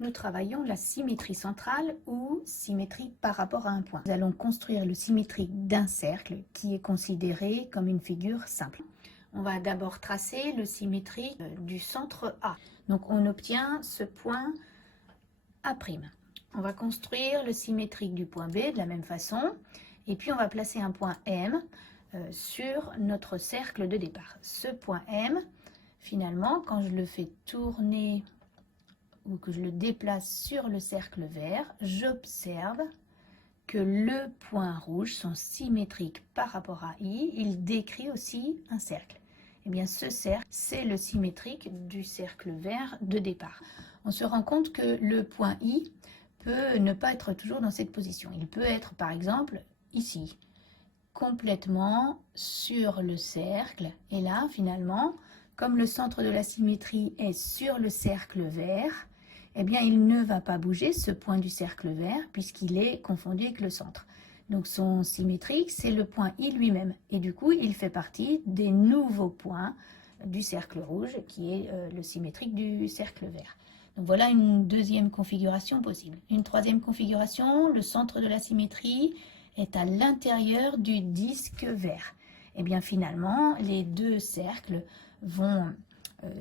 Nous travaillons la symétrie centrale ou symétrie par rapport à un point. Nous allons construire le symétrique d'un cercle qui est considéré comme une figure simple. On va d'abord tracer le symétrique du centre A. Donc on obtient ce point A'. On va construire le symétrique du point B de la même façon. Et puis on va placer un point M sur notre cercle de départ. Ce point M, finalement, quand je le fais tourner ou que je le déplace sur le cercle vert, j'observe que le point rouge, son symétrique par rapport à I, il décrit aussi un cercle. Eh bien, ce cercle, c'est le symétrique du cercle vert de départ. On se rend compte que le point I peut ne pas être toujours dans cette position. Il peut être, par exemple, ici, complètement sur le cercle. Et là, finalement, comme le centre de la symétrie est sur le cercle vert, eh bien, il ne va pas bouger, ce point du cercle vert, puisqu'il est confondu avec le centre. Donc, son symétrique, c'est le point I lui-même. Et du coup, il fait partie des nouveaux points du cercle rouge, qui est le symétrique du cercle vert. Donc, voilà une deuxième configuration possible. Une troisième configuration, le centre de la symétrie est à l'intérieur du disque vert. Et bien, finalement, les deux cercles vont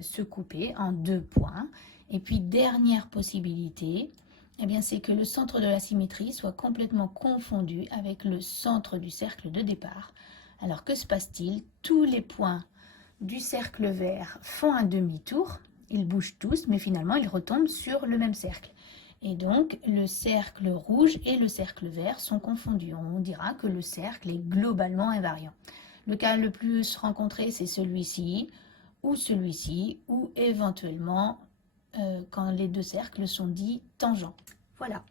se couper en deux points. Et puis, dernière possibilité, eh bien, c'est que le centre de la symétrie soit complètement confondu avec le centre du cercle de départ. Alors, que se passe-t-il? Tous les points du cercle vert font un demi-tour. Ils bougent tous, mais finalement, ils retombent sur le même cercle. Et donc, le cercle rouge et le cercle vert sont confondus. On dira que le cercle est globalement invariant. Le cas le plus rencontré, c'est celui-ci, ou éventuellement quand les deux cercles sont dits tangents. Voilà.